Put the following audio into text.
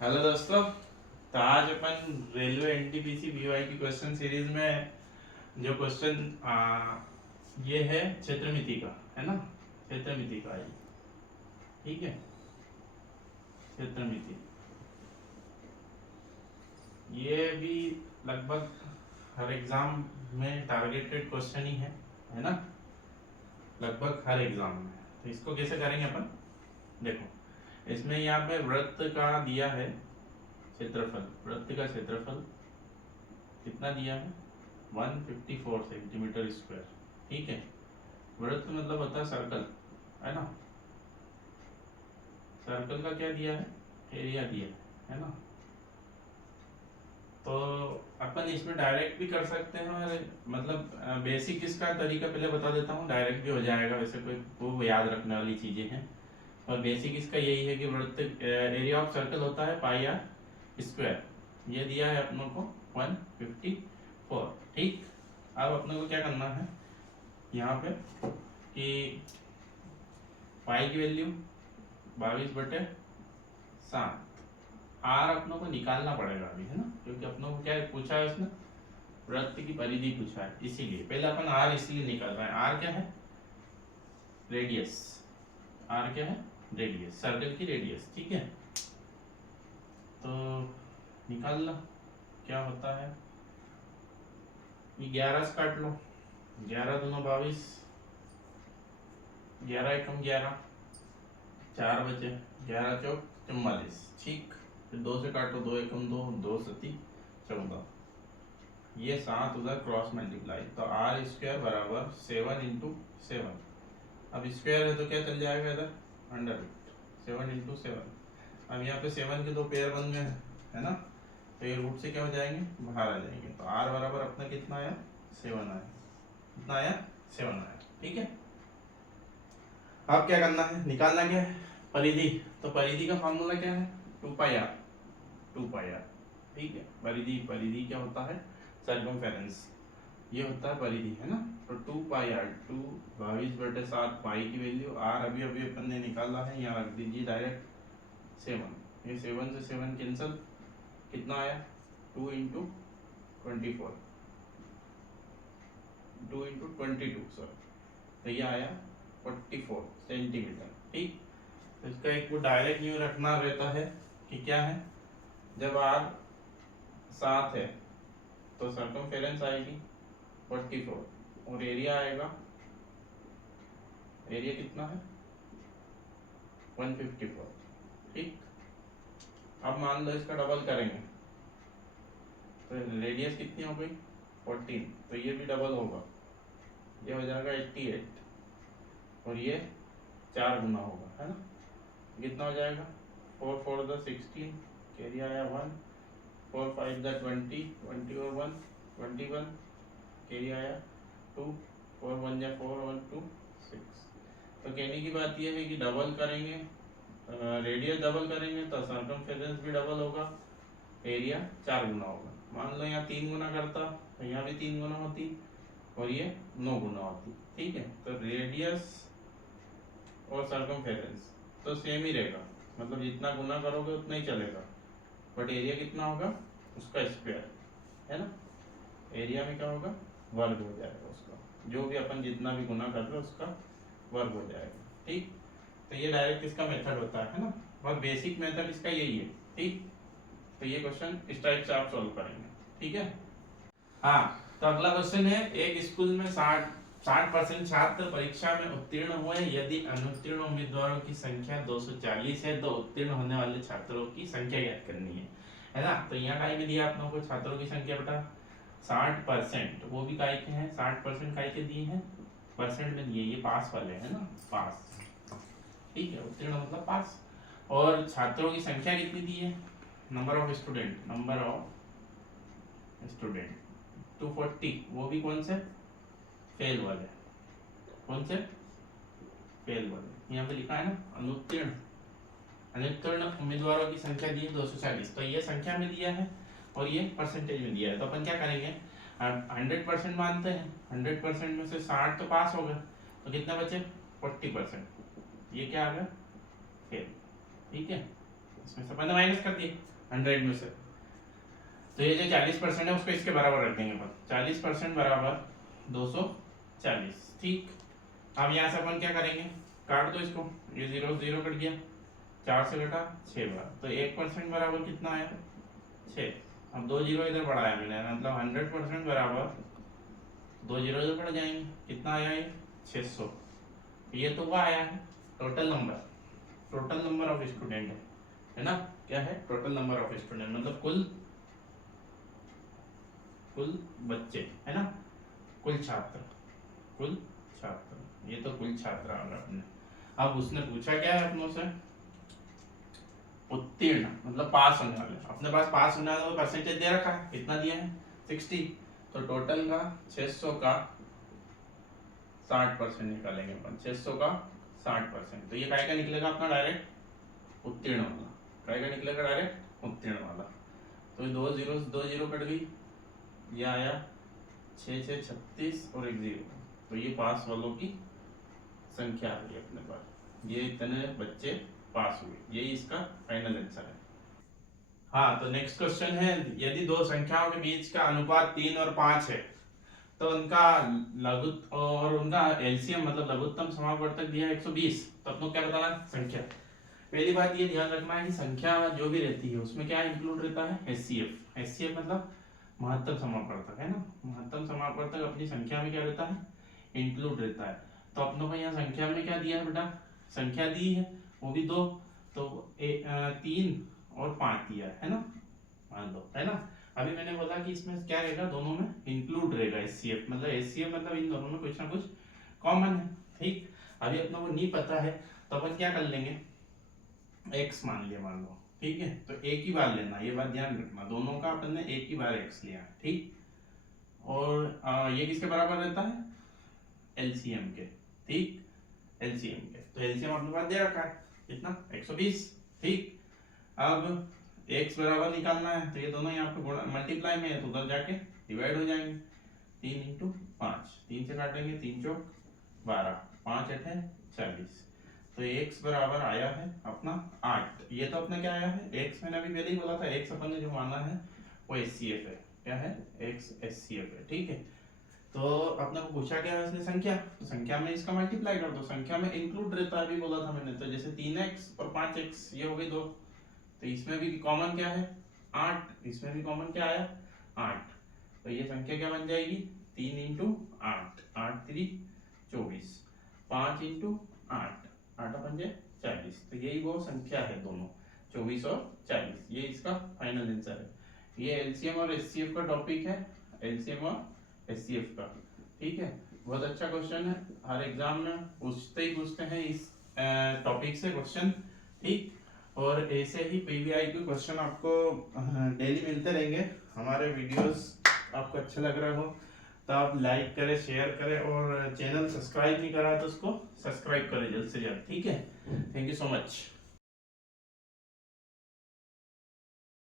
Hello दोस्तों। तो आज अपन रेलवे एनटीपीसी बीवाई की क्वेश्चन सीरीज में जो क्वेश्चन ये है क्षेत्रमिति का, है ना। क्षेत्रमिति का ये, ठीक है। क्षेत्रमिति ये भी लगभग हर एग्जाम में टारगेटेड क्वेश्चन ही है ना। लगभग हर एग्जाम में। तो इसको कैसे करेंगे अपन, देखो। इसमें यहाँ पे वृत्त का दिया है क्षेत्रफल, वृत्त का क्षेत्रफल कितना दिया है 154 सेंटीमीटर स्क्वायर, ठीक है। वृत्त मतलब होता है सर्कल, है ना। सर्कल का क्या दिया है, एरिया दिया है ना। तो अपन इसमें डायरेक्ट भी कर सकते हैं, और मतलब बेसिक इसका तरीका पहले बता देता हूँ, डायरेक्ट भी हो जाएगा। वैसे कोई वो याद रखने वाली चीजें हैं, और बेसिक इसका यही है कि वृत्त एरिया ऑफ सर्कल होता है पाई आर स्क्वायर। ये दिया है अपनों को 154, ठीक। अब अपने को क्या करना है यहाँ पे कि पाई की वैल्यू 22/7। आर अपनों को निकालना पड़ेगा अभी, है ना, क्योंकि अपनों को क्या पूछा है उसने, वृत्त की परिधि पूछा है। इसीलिए पहले अपन आर इसलिए निकाल रहे हैं। आर क्या है, रेडियस। आर क्या है, रेडियस, सर्कल की रेडियस, ठीक है। तो निकाल लो क्या होता है। ये 11 से काट लो, 11 दूना 22, 11 एकम 11, 4 बचे, 11 चौक 44, ठीक। फिर 2 से काटो, 2 एकम 2, 2 सती 14, ये 7 उधर क्रॉस मल्टीप्लाई, तो आर स्क्वायर बराबर 7 इंटू 7। अब स्क्वायर है तो क्या चल जाएगा इधर, अंडर रूट 7 इंटू 7। अब यहाँ पे 7 के 2 पेयर बन गए, है ना। तो ये रूट से क्या हो जाएंगे, बाहर आ जाएंगे। तो आर बराबर अपना कितना आया, 7 आया। कितना आया, 7 आया, ठीक है। अब क्या करना है, निकालना क्या है, परिधि। तो परिधि का फॉर्मूला क्या है, 2 पाई आर, 2 पाई आर, ठीक है। परिधि, परिधि क्या होता है, सर्कमफेरेंस, ये होता है परिधि, है ना। तो 2 पाई आर, 2 22/7 पाई की वैल्यू, आर अभी अभी अपन ने निकाला है, यहाँ रख दीजिए डायरेक्ट 7। ये 7 से 7 कैंसल, कितना आया 2 इंटू 24, 2 इंटू 22, सॉरी। तो ये आया 44 सेंटीमीटर, ठीक। तो इसका एक वो डायरेक्ट न्यू रखना रहता है कि क्या है, जब आर 7 है तो सर्कमफेरेंस आएगी 44, और एरिया आएगा, एरिया कितना है 154, ठीक। अब मान लो इसका डबल करेंगे तो रेडियस कितनी हो गई 14, तो ये भी डबल होगा, ये हो जाएगा 88, और ये 4 गुना होगा, है ना। कितना हो जाएगा 4 4 द 16, एरिया आया 1, 4 5 द 20, 20 और 1 21, एरिया आया 2, 4 1 जा 4 1 2 6। तो कहने की बात यह है कि डबल करेंगे, रेडियस डबल करेंगे तो सर्कमफेरेंस भी डबल होगा, एरिया 4 गुना होगा। मान लो यहाँ 3 गुना करता तो यहाँ भी 3 गुना होती, और ये 9 गुना होती, ठीक है। तो रेडियस और सर्कमफेरेंस तो सेम ही रहेगा, मतलब जितना गुना करोगे उतना ही चलेगा, बट एरिया कितना होगा उसका स्क्वायर, है ना। एरिया में क्या होगा, वर्ग हो जाएगा उसका, जो भी अपन जितना भी गुना कर रहे हैं उसका वर्ग हो जाएगा, ठीक। तो ये डायरेक्ट इसका मेथड होता है ना, बहुत बेसिक मेथड इसका यही है, ठीक। तो ये क्वेश्चन इस टाइप से आप सॉल्व करेंगे, ठीक है। हाँ, तो अगला क्वेश्चन है, एक स्कूल में 60% छात्र परीक्षा में उत्तीर्ण हुए, यदि अनुत्तीर्ण उम्मीदवारों की संख्या 240 है तो उत्तीर्ण होने वाले छात्रों की संख्या ज्ञात करनी है ना। तो यहाँ काय में दिया आप लोगों को छात्रों की संख्या बेटा 60%, वो भी काय के हैं 60% काय के दिए हैं, परसेंट में दिए, ये पास वाले है ना, पास, ठीक है। उत्तीर्ण मतलब पास। और छात्रों की संख्या कितनी दी है, number of student, number of student 240, वो भी कौन से, फेल वाले, कौन से, फेल वाले। यहाँ पे लिखा है ना अनुत्तीर्ण, अनुत्तीर्ण उम्मीदवारों की संख्या दी है 240, तो ये संख्या में दिया है और ये परसेंटेज में दिया है। तो अपन क्या करेंगे, 100% मानते हैं, 100% में से 60 तो पास हो गए, तो कितने बचे 40%, ये क्या आ गया फेल, ठीक है। इसमें से अपन ने माइनस कर दिए 100 में से, तो ये जो 40% है उसको इसके बराबर रख देंगे अपन। 40% बराबर 240। ठीक, अब यहाँ से अपन क्या करेंगे, काट दो इसको, ये 0 0 कट गया, 4 से घटा 6 बार, तो 1% बराबर कितना आया 6। अब 2 जीरो इधर बढ़ाया मैंने, मतलब 100% बराबर 2 जीरो इधर बढ़ जाएंगे, कितना आया ये 600। ये तो वह आया है टोटल नंबर ऑफ स्टूडेंट है ना, क्या है टोटल नंबर ऑफ स्टूडेंट, मतलब कुल बच्चे है ना, कुल छात्र, ये तो कुल छात्र आ गया अपने। अब उसने पूछा क्या है अपनों से, उत्तीर्ण मतलब पास होने वाले, अपने पास पास होने वाले परसेंटेज दे रखा है, कितना दिया है 60, तो टोटल का 600 का 60% निकालेंगे अपन, 600 का 60%, तो ये काय का निकलेगा अपना डायरेक्ट उत्तीर्ण वाला, काय का निकलेगा डायरेक्ट उत्तीर्ण वाला। तो 2 जीरो कट गई, ये आया 6 6 36 और 1 0, तो ये पास वालों की संख्या आ गई अपने पास, ये इतने बच्चे पास हुए, यही इसका फाइनल आंसर है। हाँ, तो नेक्स्ट क्वेश्चन है, यदि दो संख्याओं के बीच का अनुपात 3 और 5 है तो उनका लघु और उनका एलसीएम मतलब लघुत्तम समापवर्तक दिया है 120, तो अपनों क्या बताना संख्या। पहली बात ये ध्यान रखना है कि संख्या जो भी रहती है उसमें क्या इंक्लूड रहता है एचसीएफ। एचसीएफ मतलब महत्तम समापवर्तक है ना, महत्तम समापवर्तक अपनी संख्या में क्या रहता है इंक्लूड रहता है। तो अपनों को यहाँ संख्या में क्या दिया है बेटा, संख्या दी है वो भी 2, तो 3 और 5 दिया है ना, मान लो है ना। अभी मैंने बोला कि इसमें क्या रहेगा, दोनों में इंक्लूड रहेगा एचसीएफ, मतलब एचसीएफ मतलब इन दोनों में कुछ ना कुछ कॉमन है। ठीक, अभी अपनों को नहीं पता है तो अपन क्या कर लेंगे, x मान लिया मान लो, ठीक है, तो एक ही बार लेना, ये बात ध्यान रखना, दोनों का अपन ने एक ही बार x लिया, ठीक। और ये किसके बराबर रहता है एलसीएम के, ठीक, एलसीएम के, तो एलसीएम अपने पास दे रखा है कितना 120, ठीक। अब x बराबर निकालना है तो ये दोनों यहाँ पे मल्टीप्लाई में है तो उधर जाके डिवाइड हो जाएंगे, 3 × 5, 3 से काटेंगे 3 चौक 12, 5 8 40, तो x बराबर आया है अपना 8। ये तो अपना क्या आया है x, मैंने अभी पहले ही बोला था x अपन ने जो माना है वो एचसीएफ है, क्या है x एचसीएफ है, ठीक है। तो अपने को पूछा क्या है इसने संख्या, तो संख्या में इसका मल्टीप्लाई कर दो, संख्या में इंक्लूड रहता है अभी बोला था मैंने, तो जैसे 3x और 5x ये हो गई 2, तो इसमें भी कॉमन क्या है 8, इसमें भी कॉमन क्या आया 8, तो ये संख्या क्या बन जाएगी 3 × 8, 8 3 24, 5 × 8, 8 5 40, तो यही वो संख्या है दोनों 24 और 40, ये इसका फाइनल आंसर है। ये एलसीएम और एचसीएफ का टॉपिक है, एलसीएम और एचसीएफ का, ठीक है। बहुत अच्छा क्वेश्चन है, हर एग्जाम में पूछते हैं इस टॉपिक से क्वेश्चन, ठीक। और ऐसे ही पीवीआई के क्वेश्चन आपको डेली मिलते रहेंगे। हमारे वीडियोस आपको अच्छे लग रहे हो तो आप लाइक करें, शेयर करें, और चैनल सब्सक्राइब नहीं करा तो उसको सब्सक्राइब करें जल्द से जल्द, ठीक है। Thank you so much.